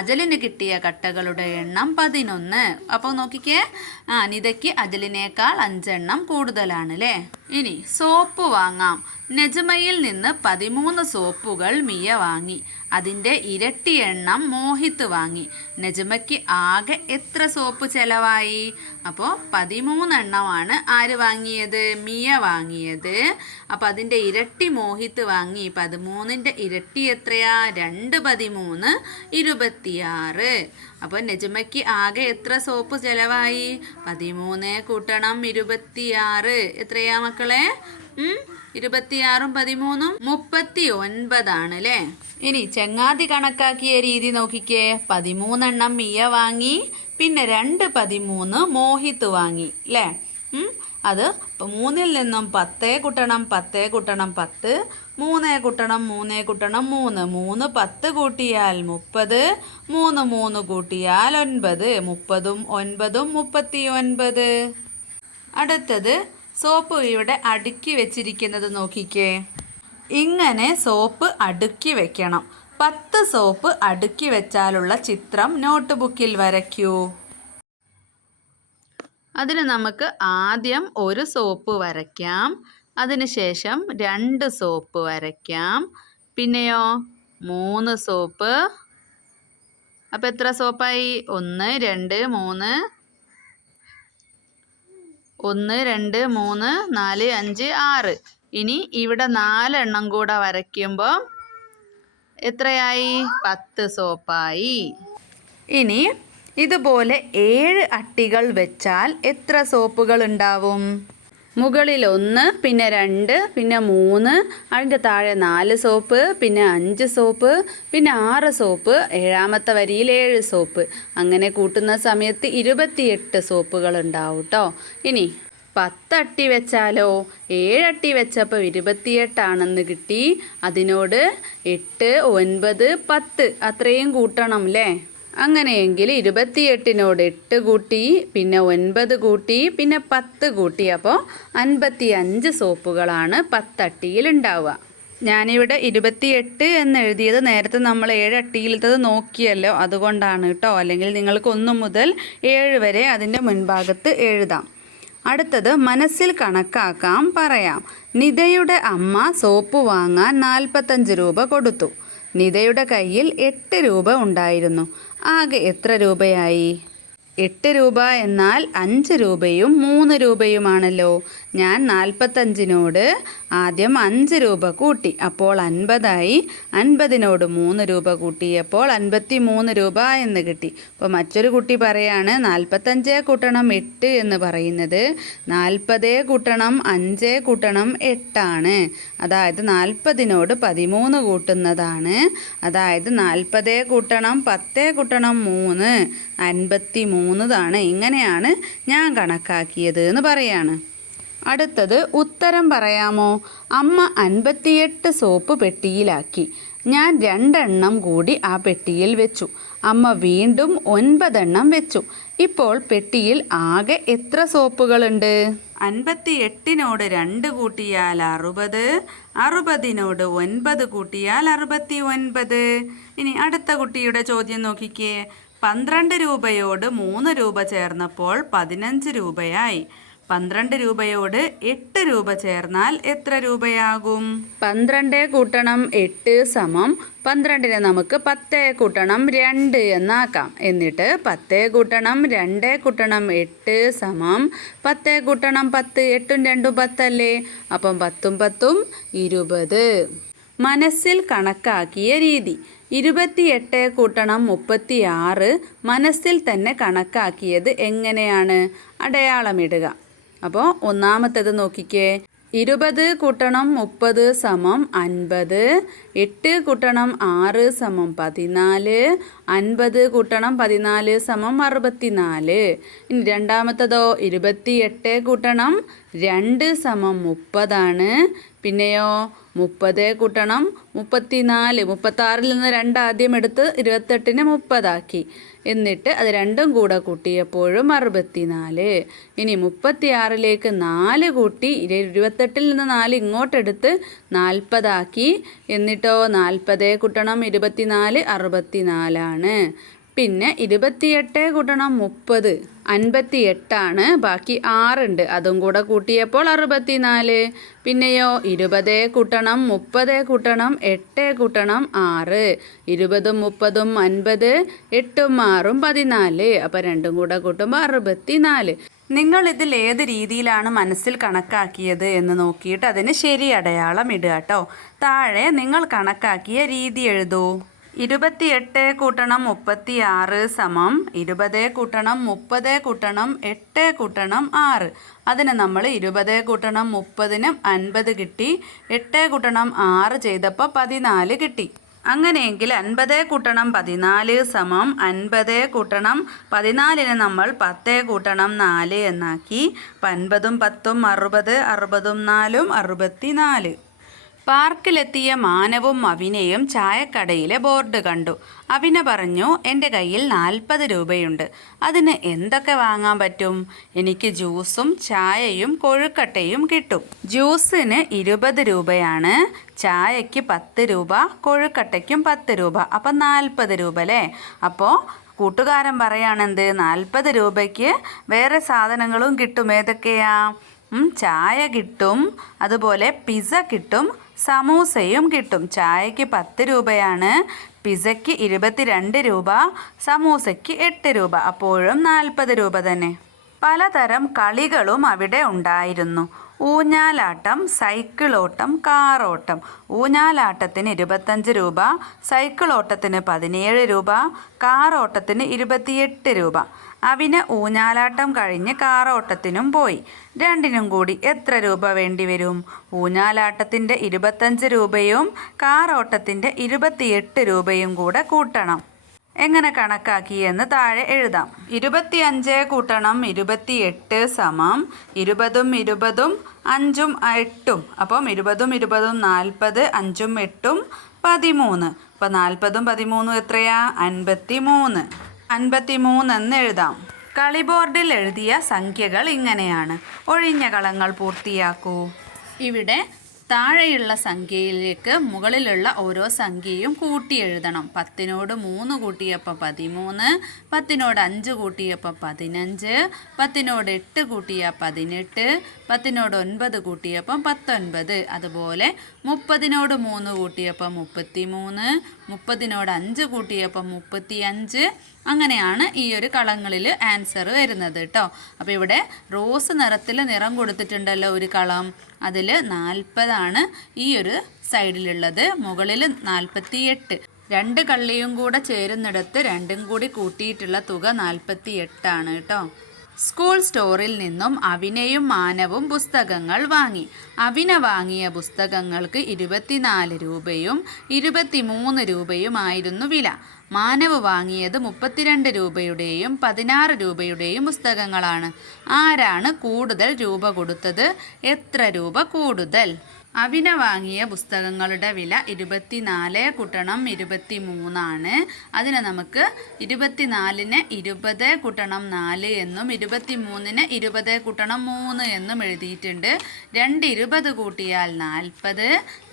Speaker 1: അജലിന് കിട്ടിയ കട്ടകളുടെ എണ്ണം പതിനൊന്ന്. അപ്പോൾ നോക്കിക്കേ. ആ നിതയ്ക്ക് അജലിനേക്കാൾ അഞ്ചെണ്ണം കൂടുതലാണ് അല്ലേ ഇനി സോപ്പ് വാങ്ങാം. നെജമയിൽ നിന്ന് പതിമൂന്ന് സോപ്പുകൾ മിയ വാങ്ങി. അതിന്റെ ഇരട്ടി എണ്ണം മോഹിത്ത് വാങ്ങി. നെജമയ്ക്ക് ആകെ എത്ര സോപ്പ് ചെലവായി? അപ്പോൾ പതിമൂന്നെണ്ണമാണ് ആര് വാങ്ങിയത്? മിയ വാങ്ങിയത്. അപ്പോൾ അതിന്റെ ഇരട്ടി മോഹിത്ത് വാങ്ങി. പതിമൂന്നിന്റെ ഇരട്ടി എത്രയാ? രണ്ട് പതിമൂന്ന് ഇരുപത്തിയാറ്. അപ്പോൾ നെജമയ്ക്ക് ആകെ എത്ര സോപ്പ് ചെലവായി? പതിമൂന്ന് കൂട്ടണം ഇരുപത്തിയാറ്. എത്രയാ മക്കളെ? ഇരുപത്തിയാറും പതിമൂന്നും മുപ്പത്തി ഒൻപതാണ് അല്ലേ ഇനി ചങ്ങാതി കണക്കാക്കിയ രീതി നോക്കിക്കേ. പതിമൂന്നെണ്ണം മിയ വാങ്ങി പിന്നെ രണ്ട് പതിമൂന്ന് മോഹിത്ത് വാങ്ങി അല്ലേ അത് മൂന്നിൽ നിന്നും പത്തേ കുട്ടണം പത്തേ കുട്ടണം പത്ത് മൂന്നേ കൂട്ടണം മൂന്നേ കൂട്ടണം മൂന്ന്. മൂന്ന് പത്ത് കൂട്ടിയാൽ മുപ്പത് മൂന്ന് മൂന്ന് കൂട്ടിയാൽ ഒൻപത്. മുപ്പതും ഒൻപതും മുപ്പത്തി ഒൻപത് അടുത്തത് സോപ്പ് ഇവിടെ അടുക്കി വെച്ചിരിക്കുന്നത് നോക്കിക്കേ. ഇങ്ങനെ സോപ്പ് അടുക്കി വെക്കണം. പത്ത് സോപ്പ് അടുക്കി വെച്ചാലുള്ള ചിത്രം നോട്ട് ബുക്കിൽ വരയ്ക്കൂ. അതിന് നമുക്ക് ആദ്യം ഒരു സോപ്പ് വരയ്ക്കാം. അതിനുശേഷം രണ്ട് സോപ്പ് വരയ്ക്കാം. പിന്നെയോ? മൂന്ന് സോപ്പ്. അപ്പം എത്ര സോപ്പായി? ഒന്ന് രണ്ട് മൂന്ന്. ഒന്ന് രണ്ട് മൂന്ന് നാല് അഞ്ച് ആറ്. ഇനി ഇവിടെ നാലെണ്ണം കൂടെ വരയ്ക്കുമ്പോൾ എത്രയായി? പത്ത് സോപ്പായി. ഇനി ഇതുപോലെ ഏഴ് അട്ടികൾ വെച്ചാൽ എത്ര സോപ്പുകൾ ഉണ്ടാവും? മുകളിൽ ഒന്ന് പിന്നെ രണ്ട് പിന്നെ മൂന്ന് അതിന്റെ താഴെ നാല് സോപ്പ് പിന്നെ അഞ്ച് സോപ്പ് പിന്നെ ആറ് സോപ്പ് ഏഴാമത്തെ വരിയിൽ ഏഴ് സോപ്പ്. അങ്ങനെ കൂട്ടുന്ന സമയത്ത് ഇരുപത്തിയെട്ട് സോപ്പുകൾ ഉണ്ടാവും കേട്ടോ ഇനി പത്തട്ടി വെച്ചാലോ? ഏഴട്ടി വെച്ചപ്പോൾ ഇരുപത്തിയെട്ടാണെന്ന് കിട്ടി. അതിനോട് എട്ട് ഒൻപത് പത്ത് അത്രയും കൂട്ടണം അല്ലേ അങ്ങനെയെങ്കിൽ ഇരുപത്തിയെട്ടിനോട് എട്ട് കൂട്ടി പിന്നെ ഒൻപത് കൂട്ടി പിന്നെ പത്ത് കൂട്ടി. അപ്പോൾ അൻപത്തി അഞ്ച് സോപ്പുകളാണ് പത്തട്ടിയിൽ ഉണ്ടാവുക. ഞാനിവിടെ ഇരുപത്തിയെട്ട് എന്ന് എഴുതിയത് നേരത്തെ നമ്മൾ ഏഴ് അട്ടിയിലത്തത് നോക്കിയല്ലോ. അതുകൊണ്ടാണ് കേട്ടോ. അല്ലെങ്കിൽ നിങ്ങൾക്ക് ഒന്ന് മുതൽ ഏഴ് വരെ അതിന്റെ മുൻഭാഗത്ത് എഴുതാം. അടുത്തത് മനസ്സിൽ കണക്കാക്കാം പറയാം. നിതയുടെ അമ്മ സോപ്പ് വാങ്ങാൻ നാൽപ്പത്തഞ്ച് രൂപ കൊടുത്തു. നിതയുടെ കയ്യിൽ എട്ട് രൂപ ഉണ്ടായിരുന്നു. ആകെ എത്ര രൂപയായി? എട്ട് രൂപ എന്നാൽ അഞ്ച് രൂപയും മൂന്ന് രൂപയുമാണല്ലോ. ഞാൻ നാൽപ്പത്തഞ്ചിനോട് ആദ്യം അഞ്ച് രൂപ കൂട്ടി. അപ്പോൾ അൻപതായി. അൻപതിനോട് മൂന്ന് രൂപ കൂട്ടിയപ്പോൾ അൻപത്തി മൂന്ന് രൂപ എന്ന് കിട്ടി. അപ്പോൾ മറ്റൊരു കുട്ടി പറയാണ് നാൽപ്പത്തഞ്ച് കൂട്ടണം എട്ട് എന്ന് പറയുന്നത് നാൽപ്പത് കൂട്ടണം അഞ്ച് കൂട്ടണം എട്ടാണ്. അതായത് നാൽപ്പതിനോട് പതിമൂന്ന് കൂട്ടുന്നതാണ്. അതായത് നാൽപ്പത് കൂട്ടണം പത്ത് കൂട്ടണം മൂന്ന് അൻപത്തി മൂന്നതാണ് ഇങ്ങനെയാണ് ഞാൻ കണക്കാക്കിയത് എന്ന് പറയാണ്. അടുത്തത് ഉത്തരം പറയാമോ? അമ്മ അൻപത്തിയെട്ട് സോപ്പ് പെട്ടിയിലാക്കി. ഞാൻ രണ്ടെണ്ണം കൂടി ആ പെട്ടിയിൽ വെച്ചു. അമ്മ വീണ്ടും ഒൻപതെണ്ണം വെച്ചു. ഇപ്പോൾ പെട്ടിയിൽ ആകെ എത്ര സോപ്പുകളുണ്ട്? അൻപത്തി എട്ടിനോട് രണ്ട് കൂട്ടിയാൽ അറുപത് അറുപതിനോട് ഒൻപത് കൂട്ടിയാൽ അറുപത്തി ഒൻപത് ഇനി അടുത്ത കുട്ടിയുടെ ചോദ്യം നോക്കിക്കേ. പന്ത്രണ്ട് രൂപയോട് മൂന്ന് രൂപ ചേർന്നപ്പോൾ പതിനഞ്ച് രൂപയായി. പന്ത്രണ്ട് രൂപയോട് എട്ട് രൂപ ചേർന്നാൽ എത്ര രൂപയാകും? പന്ത്രണ്ട് കൂട്ടണം എട്ട് സമം പന്ത്രണ്ടിനെ നമുക്ക് പത്ത് കൂട്ടണം രണ്ട് എന്നാക്കാം. എന്നിട്ട് പത്ത് കൂട്ടണം രണ്ട് കൂട്ടണം എട്ട് സമം പത്ത് കൂട്ടണം പത്ത് എട്ടും രണ്ടും പത്തല്ലേ? അപ്പം പത്തും പത്തും ഇരുപത്. മനസ്സിൽ കണക്കാക്കിയ രീതി. ഇരുപത്തിയെട്ട് കൂട്ടണം മുപ്പത്തിയാറ് മനസ്സിൽ തന്നെ കണക്കാക്കിയത് എങ്ങനെയാണ്? അടയാളമിടുക. അപ്പോൾ ഒന്നാമത്തേത് നോക്കിക്കേ. ഇരുപത് കൂട്ടണം മുപ്പത് സമം അൻപത് എട്ട് കൂട്ടണം ആറ് സമം പതിനാല് അൻപത് കൂട്ടണം പതിനാല് സമം അറുപത്തിനാല്. ഇനി രണ്ടാമത്തതോ ഇരുപത്തി എട്ട് കൂട്ടണം രണ്ട് സമം മുപ്പതാണ്. പിന്നെയോ മുപ്പത് കൂട്ടണം. മുപ്പത്തിനാല് മുപ്പത്താറിൽ നിന്ന് രണ്ട് ആദ്യം എടുത്ത് ഇരുപത്തെട്ടിന് മുപ്പതാക്കി. എന്നിട്ട് അത് രണ്ടും കൂടെ കൂട്ടിയപ്പോഴും അറുപത്തിനാല്. ഇനി മുപ്പത്തിയാറിലേക്ക് നാല് കൂട്ടി ഇരു- ഇരുപത്തെട്ടിൽ നിന്ന് നാല് ഇങ്ങോട്ടെടുത്ത് നാൽപ്പതാക്കി. എന്നിട്ടോ നാൽപ്പത് കൂട്ടണം ഇരുപത്തിനാല് അറുപത്തിനാലാണ്. പിന്നെ ഇരുപത്തിയെട്ട് കൂട്ടണം മുപ്പത് അൻപത്തി എട്ടാണ് ബാക്കി ആറുണ്ട്. അതും കൂടെ കൂട്ടിയപ്പോൾ അറുപത്തിനാല്. പിന്നെയോ ഇരുപത് കൂട്ടണം മുപ്പത് കൂട്ടണം എട്ട് കൂട്ടണം ആറ്. ഇരുപതും മുപ്പതും അൻപത് എട്ടും ആറും പതിനാല്. അപ്പോൾ രണ്ടും കൂടെ കൂട്ടുമ്പോൾ അറുപത്തിനാല്. നിങ്ങൾ ഇതിൽ ഏത് രീതിയിലാണ് മനസ്സിൽ കണക്കാക്കിയത് എന്ന് നോക്കിയിട്ട് അതിന് ശരി അടയാളം ഇടുക കേട്ടോ. താഴെ നിങ്ങൾ കണക്കാക്കിയ രീതി എഴുതൂ. ഇരുപത്തിയെട്ട് കൂട്ടണം മുപ്പത്തി ആറ് സമം ഇരുപത് കൂട്ടണം മുപ്പത് കൂട്ടണം എട്ട് കൂട്ടണം ആറ്. അതിന് നമ്മൾ ഇരുപത് കൂട്ടണം മുപ്പതിനും അൻപത് കിട്ടി. എട്ട് കൂട്ടണം ആറ് ചെയ്തപ്പോൾ പതിനാല് കിട്ടി. അങ്ങനെയെങ്കിൽ അൻപത് കൂട്ടണം പതിനാല് സമം അൻപത് കൂട്ടണം പതിനാലിന് നമ്മൾ പത്ത് കൂട്ടണം നാല് എന്നാക്കി. അപ്പം അൻപതും പത്തും അറുപത് അറുപതും നാലും അറുപത്തിനാല്. പാർക്കിലെത്തിയ മാനവും അവിനയും ചായക്കടയിലെ ബോർഡ് കണ്ടു. അവിന പറഞ്ഞു എന്റെ കയ്യിൽ നാൽപ്പത് രൂപയുണ്ട്. അതിന് എന്തൊക്കെ വാങ്ങാൻ പറ്റും? എനിക്ക് ജ്യൂസും ചായയും കൊഴുക്കട്ടയും കിട്ടും. ജ്യൂസിന് ഇരുപത് രൂപയാണ്. ചായയ്ക്ക് പത്ത് രൂപ കൊഴുക്കട്ടയ്ക്കും പത്ത് രൂപ. അപ്പം നാൽപ്പത് രൂപ അല്ലേ? അപ്പോൾ കൂട്ടുകാരൻ പറയാണെന്ത്? നാൽപ്പത് രൂപയ്ക്ക് വേറെ സാധനങ്ങളും കിട്ടും. ഏതൊക്കെയാ? ചായ കിട്ടും. അതുപോലെ പിസ്സ കിട്ടും. സമൂസയും കിട്ടും. ചായയ്ക്ക് പത്ത് രൂപയാണ് പിസ്സയ്ക്ക് ഇരുപത്തിരണ്ട് രൂപ സമൂസയ്ക്ക് എട്ട് രൂപ. അപ്പോഴും നാൽപ്പത് രൂപ തന്നെ. പലതരം കളികളും അവിടെ ഉണ്ടായിരുന്നു. ഊഞ്ഞാലാട്ടം സൈക്കിളോട്ടം കാറോട്ടം. ഊഞ്ഞാലാട്ടത്തിന് ഇരുപത്തഞ്ച് രൂപ സൈക്കിളോട്ടത്തിന് പതിനേഴ് രൂപ കാറോട്ടത്തിന് ഇരുപത്തിയെട്ട് രൂപ. അവിന് ഊഞ്ഞാലാട്ടം കഴിഞ്ഞ് കാറോട്ടത്തിനും പോയി. രണ്ടിനും കൂടി എത്ര രൂപ വേണ്ടിവരും ഊഞ്ഞാലാട്ടത്തിന്റെ ഇരുപത്തഞ്ച് രൂപയും കാറോട്ടത്തിന്റെ ഇരുപത്തിയെട്ട് രൂപയും കൂടെ കൂട്ടണം. എങ്ങനെ കണക്കാക്കി എന്ന് താഴെ എഴുതാം. ഇരുപത്തിയഞ്ച് കൂട്ടണം ഇരുപത്തിയെട്ട് സമം ഇരുപതും ഇരുപതും അഞ്ചും എട്ടും. അപ്പം ഇരുപതും ഇരുപതും നാൽപ്പത് അഞ്ചും എട്ടും പതിമൂന്ന്. അപ്പം നാൽപ്പതും പതിമൂന്നും എത്രയാ? അൻപത്തി മൂന്ന് അൻപത്തി മൂന്ന് എന്ന് എഴുതാം. കളിബോർഡിൽ എഴുതിയ സംഖ്യകൾ ഇങ്ങനെയാണ്. ഒഴിഞ്ഞ കളങ്ങൾ പൂർത്തിയാക്കൂ. ഇവിടെ താഴെയുള്ള സംഖ്യയിലേക്ക് മുകളിലുള്ള ഓരോ സംഖ്യയും കൂട്ടി എഴുതണം. പത്തിനോട് മൂന്ന് കൂട്ടിയപ്പോൾ പതിമൂന്ന് പത്തിനോട് അഞ്ച് കൂട്ടിയപ്പോൾ പതിനഞ്ച് പത്തിനോട് എട്ട് കൂട്ടിയ പതിനെട്ട് പത്തിനോട് ഒൻപത് കൂട്ടിയപ്പം പത്തൊൻപത്. അതുപോലെ മുപ്പതിനോട് മൂന്ന് കൂട്ടിയപ്പോൾ മുപ്പത്തി മൂന്ന് മുപ്പതിനോട് അഞ്ച് കൂട്ടിയപ്പോൾ മുപ്പത്തി അഞ്ച് അങ്ങനെയാണ് ഈ ഒരു കളങ്ങളിൽ ആൻസർ വരുന്നത് കേട്ടോ അപ്പോൾ ഇവിടെ റോസ് നിറത്തിൽ നിറം കൊടുത്തിട്ടുണ്ടല്ലോ ഒരു കളം. അതിൽ നാൽപ്പതാണ് ഈ ഒരു സൈഡിലുള്ളത് മുകളിൽ നാൽപ്പത്തി എട്ട് രണ്ട് കള്ളിയും കൂടെ ചേരുന്നിടത്ത് രണ്ടും കൂടി കൂട്ടിയിട്ടുള്ള തുക നാൽപ്പത്തി എട്ടാണ് കേട്ടോ സ്കൂൾ സ്റ്റോറിൽ നിന്നും അവിനയും മാനവും പുസ്തകങ്ങൾ വാങ്ങി. അവിന വാങ്ങിയ പുസ്തകങ്ങൾക്ക് ഇരുപത്തിനാല് രൂപയും ഇരുപത്തിമൂന്ന് രൂപയുമായിരുന്നു വില. മാനവ് വാങ്ങിയത് മുപ്പത്തിരണ്ട് രൂപയുടെയും പതിനാറ് രൂപയുടെയും പുസ്തകങ്ങളാണ്. ആരാണ് കൂടുതൽ രൂപ കൊടുത്തത്? എത്ര രൂപ കൂടുതൽ? അവിന വാങ്ങിയ പുസ്തകങ്ങളുടെ വില ഇരുപത്തിനാല് കൂട്ടണം ഇരുപത്തി മൂന്നാണ് അതിന് നമുക്ക് ഇരുപത്തിനാലിന് ഇരുപത് കൂട്ടണം നാല് എന്നും ഇരുപത്തി മൂന്നിന് ഇരുപത് കൂട്ടണം മൂന്ന് എന്നും എഴുതിയിട്ടുണ്ട്. രണ്ട് ഇരുപത് കൂട്ടിയാൽ നാൽപ്പത്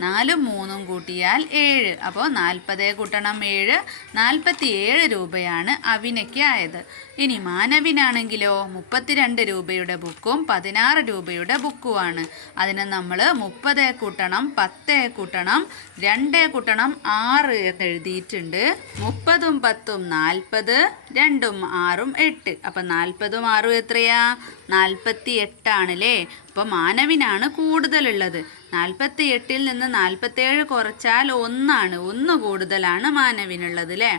Speaker 1: നാലും മൂന്നും കൂട്ടിയാൽ ഏഴ്. അപ്പോൾ നാൽപ്പത് കൂട്ടണം ഏഴ് നാൽപ്പത്തി ഏഴ് രൂപയാണ് അവിനയ്ക്ക് ആയത് ഇനി മാനവിനാണെങ്കിലോ മുപ്പത്തിരണ്ട് രൂപയുടെ ബുക്കും പതിനാറ് രൂപയുടെ ബുക്കുമാണ്. അതിന് നമ്മൾ മുപ്പത് കൂട്ടണം പത്ത് കൂട്ടണം രണ്ട് കൂട്ടണം ആറ് എന്ന് എഴുതിയിട്ടുണ്ട്. മുപ്പതും പത്തും നാൽപ്പത് രണ്ടും ആറും എട്ട്. അപ്പം നാൽപ്പതും ആറും എത്രയാ? നാൽപ്പത്തി എട്ടാണല്ലേ അപ്പോൾ മാനവിനാണ് കൂടുതലുള്ളത്. നാൽപ്പത്തി എട്ടിൽ നിന്ന് നാൽപ്പത്തേഴ് കുറച്ചാൽ ഒന്നാണ്. ഒന്ന് കൂടുതലാണ് മാനവിനുള്ളത് അല്ലേ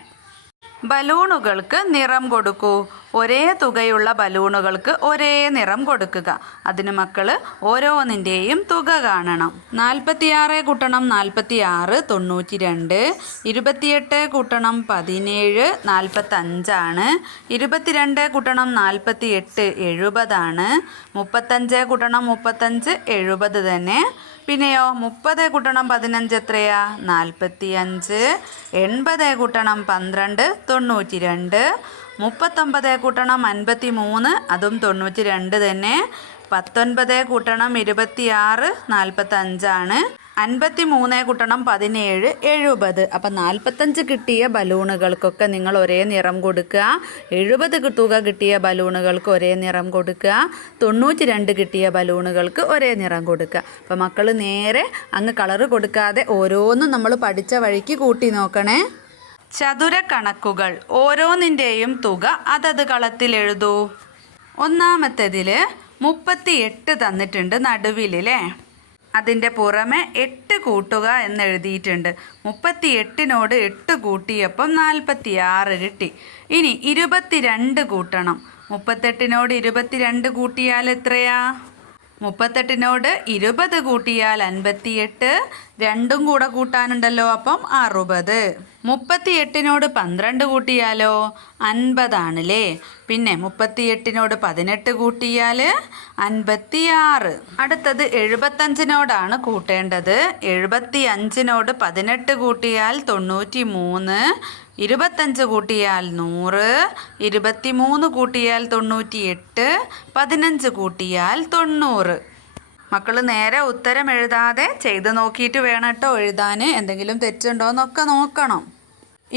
Speaker 1: ബലൂണുകൾക്ക് നിറം കൊടുക്കൂ. ഒരേ തുകയുള്ള ബലൂണുകൾക്ക് ഒരേ നിറം കൊടുക്കുക. അതിന് മക്കൾ ഓരോന്നിന്റെയും തുക കാണണം. നാൽപ്പത്തിയാറ് കൂട്ടണം നാൽപ്പത്തിയാറ് തൊണ്ണൂറ്റി രണ്ട് ഇരുപത്തിയെട്ട് കൂട്ടണം പതിനേഴ് നാൽപ്പത്തഞ്ചാണ്. ഇരുപത്തിരണ്ട് കൂട്ടണം നാൽപ്പത്തി എട്ട് എഴുപതാണ്. മുപ്പത്തഞ്ച് കൂട്ടണം മുപ്പത്തഞ്ച് എഴുപത് തന്നെ. പിന്നെയോ മുപ്പത് കൂട്ടണം പതിനഞ്ച് എത്രയാ? നാൽപ്പത്തി അഞ്ച് എൺപത് കൂട്ടണം പന്ത്രണ്ട് തൊണ്ണൂറ്റി രണ്ട് മുപ്പത്തൊമ്പത് കൂട്ടണം അൻപത്തി മൂന്ന് അതും തൊണ്ണൂറ്റി രണ്ട് തന്നെ. പത്തൊൻപത് കൂട്ടണം ഇരുപത്തിയാറ് നാൽപ്പത്തഞ്ചാണ് അൻപത്തി മൂന്ന് കൂട്ടണം പതിനേഴ് എഴുപത്. അപ്പം നാൽപ്പത്തഞ്ച് കിട്ടിയ ബലൂണുകൾക്കൊക്കെ നിങ്ങൾ ഒരേ നിറം കൊടുക്കുക. എഴുപത് തുക കിട്ടിയ ബലൂണുകൾക്ക് ഒരേ നിറം കൊടുക്കുക. തൊണ്ണൂറ്റി രണ്ട് കിട്ടിയ ബലൂണുകൾക്ക് ഒരേ നിറം കൊടുക്കുക. അപ്പം മക്കൾ നേരെ അങ്ങ് കളറ് കൊടുക്കാതെ ഓരോന്നും നമ്മൾ പഠിച്ച വഴിക്ക് കൂട്ടി നോക്കണേ. ചതുര കണക്കുകൾ. ഓരോന്നിന്റെയും തുക അതത് കളത്തിൽ എഴുതൂ. ഒന്നാമത്തേതിൽ മുപ്പത്തി എട്ട് തന്നിട്ടുണ്ട് നടുവിലല്ലേ അതിന്റെ പുറമെ എട്ട് കൂട്ടുക എന്നെഴുതിയിട്ടുണ്ട്. മുപ്പത്തി എട്ടിനോട് എട്ട് കൂട്ടിയപ്പം നാൽപ്പത്തി ആറ് കിട്ടി. ഇനി ഇരുപത്തിരണ്ട് കൂട്ടണം. മുപ്പത്തെട്ടിനോട് ഇരുപത്തിരണ്ട് കൂട്ടിയാൽ എത്രയാ? മുപ്പത്തെട്ടിനോട് ഇരുപത് കൂട്ടിയാൽ അൻപത്തിയെട്ട്. രണ്ടും കൂടെ കൂട്ടാനുണ്ടല്ലോ അപ്പം അറുപത്. മുപ്പത്തിയെട്ടിനോട് പന്ത്രണ്ട് കൂട്ടിയാലോ? അൻപതാണല്ലേ. പിന്നെ മുപ്പത്തിയെട്ടിനോട് പതിനെട്ട് കൂട്ടിയാൽ അൻപത്തിയാറ്. അടുത്തത് എഴുപത്തഞ്ചിനോടാണ് കൂട്ടേണ്ടത്. എഴുപത്തി അഞ്ചിനോട് പതിനെട്ട് കൂട്ടിയാൽ തൊണ്ണൂറ്റി മൂന്ന് ഇരുപത്തഞ്ച് കൂട്ടിയാൽ നൂറ്. ഇരുപത്തി മൂന്ന് കൂട്ടിയാൽ തൊണ്ണൂറ്റി എട്ട് പതിനഞ്ച് കൂട്ടിയാൽ തൊണ്ണൂറ്. മക്കൾ നേരെ ഉത്തരം എഴുതാതെ ചെയ്ത് നോക്കിയിട്ട് വേണം കേട്ടോ എഴുതാൻ എന്തെങ്കിലും തെറ്റുണ്ടോ എന്നൊക്കെ നോക്കണം.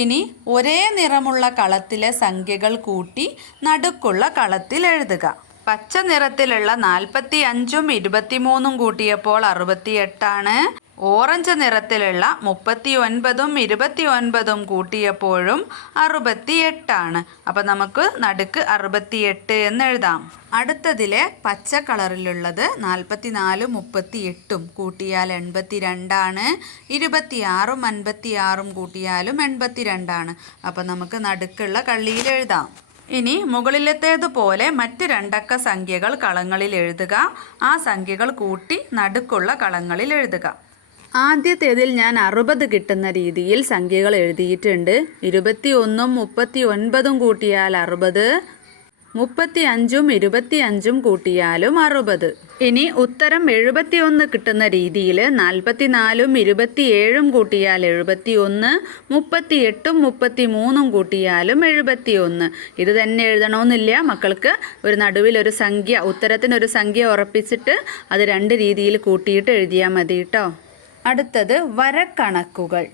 Speaker 1: ഇനി ഒരേ നിറമുള്ള കളത്തിലെ സംഖ്യകൾ കൂട്ടി നടുക്കുള്ള കളത്തിൽ എഴുതുക. പച്ച നിറത്തിലുള്ള നാൽപ്പത്തി അഞ്ചും ഇരുപത്തിമൂന്നും കൂട്ടിയപ്പോൾ അറുപത്തിയെട്ടാണ്. ഓറഞ്ച് നിറത്തിലുള്ള മുപ്പത്തി ഒൻപതും ഇരുപത്തി ഒൻപതും കൂട്ടിയപ്പോഴും അറുപത്തിയെട്ടാണ്. അപ്പം നമുക്ക് നടുക്ക് അറുപത്തിയെട്ട് എന്ന് എഴുതാം. അടുത്തതിലെ പച്ച കളറിലുള്ളത് നാൽപ്പത്തി നാലും മുപ്പത്തി എട്ടും കൂട്ടിയാൽ എൺപത്തി രണ്ടാണ് ഇരുപത്തിയാറും അൻപത്തിയാറും കൂട്ടിയാലും എൺപത്തി രണ്ടാണ് അപ്പം നമുക്ക് നടുക്കുള്ള കള്ളിയിൽ എഴുതാം. ഇനി മുകളിലത്തേതുപോലെ മറ്റ് രണ്ടക്ക സംഖ്യകൾ കളങ്ങളിൽ എഴുതുക. ആ സംഖ്യകൾ കൂട്ടി നടുക്കുള്ള കളങ്ങളിൽ എഴുതുക. ആദ്യത്തേതിൽ ഞാൻ അറുപത് കിട്ടുന്ന രീതിയിൽ സംഖ്യകൾ എഴുതിയിട്ടുണ്ട്. ഇരുപത്തി ഒന്നും മുപ്പത്തി ഒൻപതും കൂട്ടിയാൽ അറുപത്. മുപ്പത്തി അഞ്ചും ഇരുപത്തി അഞ്ചും കൂട്ടിയാലും അറുപത്. ഇനി ഉത്തരം എഴുപത്തി ഒന്ന് കിട്ടുന്ന രീതിയിൽ നാൽപ്പത്തി നാലും ഇരുപത്തിയേഴും കൂട്ടിയാൽ എഴുപത്തി ഒന്ന് മുപ്പത്തി എട്ടും മുപ്പത്തി മൂന്നും കൂട്ടിയാലും എഴുപത്തി ഒന്ന് ഇത് തന്നെ എഴുതണമെന്നില്ല. മക്കൾക്ക് ഒരു നടുവിൽ ഒരു സംഖ്യ ഉത്തരത്തിനൊരു സംഖ്യ ഉറപ്പിച്ചിട്ട് അത് രണ്ട് രീതിയിൽ കൂട്ടിയിട്ട് എഴുതിയാൽ മതി കേട്ടോ. അടുത്തത് വരക്കണക്കുകൾ.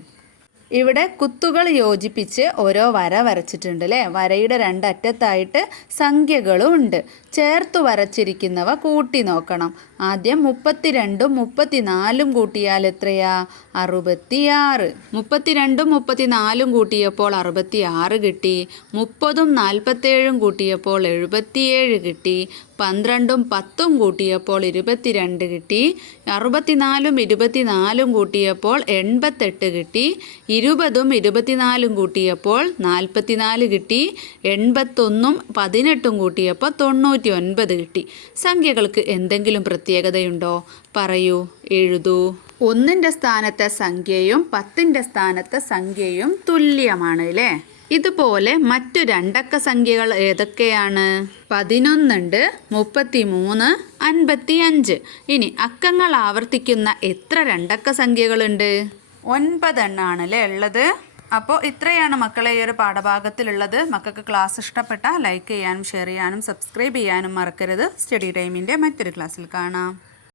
Speaker 1: ഇവിടെ കുത്തുകൾ യോജിപ്പിച്ച് ഓരോ വര വരച്ചിട്ടുണ്ട് അല്ലേ വരയുടെ രണ്ടറ്റത്തായിട്ട് സംഖ്യകളും ഉണ്ട്. ചേർത്തു വരച്ചിരിക്കുന്നവ കൂട്ടി നോക്കണം. ആദ്യം മുപ്പത്തിരണ്ടും മുപ്പത്തിനാലും കൂട്ടിയാൽ എത്രയാ? അറുപത്തിയാറ്. മുപ്പത്തിരണ്ടും മുപ്പത്തിനാലും കൂട്ടിയപ്പോൾ അറുപത്തിയാറ് കിട്ടി. മുപ്പതും നാൽപ്പത്തേഴും കൂട്ടിയപ്പോൾ എഴുപത്തിയേഴ് കിട്ടി. പന്ത്രണ്ടും പത്തും കൂട്ടിയപ്പോൾ ഇരുപത്തിരണ്ട് കിട്ടി. അറുപത്തിനാലും ഇരുപത്തിനാലും കൂട്ടിയപ്പോൾ എൺപത്തെട്ട് കിട്ടി. ഇരുപതും ഇരുപത്തിനാലും കൂട്ടിയപ്പോൾ നാൽപ്പത്തിനാല് കിട്ടി. എൺപത്തൊന്നും പതിനെട്ടും കൂട്ടിയപ്പോൾ തൊണ്ണൂറ്റി ഒൻപത് കിട്ടി. സംഖ്യകൾക്ക് എന്തെങ്കിലും പ്രത്യേകതയുണ്ടോ? പറയൂ എഴുതൂ. ഒന്നിന്റെ സ്ഥാനത്തെ സംഖ്യയും പത്തിന്റെ സ്ഥാനത്തെ സംഖ്യയും തുല്യമാണ് അല്ലേ ഇതുപോലെ മറ്റു രണ്ടക്ക സംഖ്യകൾ ഏതൊക്കെയാണ്? പതിനൊന്നുണ്ട് മുപ്പത്തി മൂന്ന് അൻപത്തി അഞ്ച് ഇനി അക്കങ്ങൾ ആവർത്തിക്കുന്ന എത്ര രണ്ടക്ക സംഖ്യകളുണ്ട്? ഒൻപതെണ്ണാണ് അല്ലേ ഉള്ളത്? അപ്പോൾ ഇത്രയാണ് മക്കളെ ഈ ഒരു പാഠഭാഗത്തിലുള്ളത്. മക്കൾക്ക് ക്ലാസ് ഇഷ്ടപ്പെട്ടാൽ ലൈക്ക് ചെയ്യാനും ഷെയർ ചെയ്യാനും സബ്സ്ക്രൈബ് ചെയ്യാനും മറക്കരുത്. സ്റ്റഡി ടൈമിന്റെ മറ്റൊരു ക്ലാസ്സിൽ കാണാം.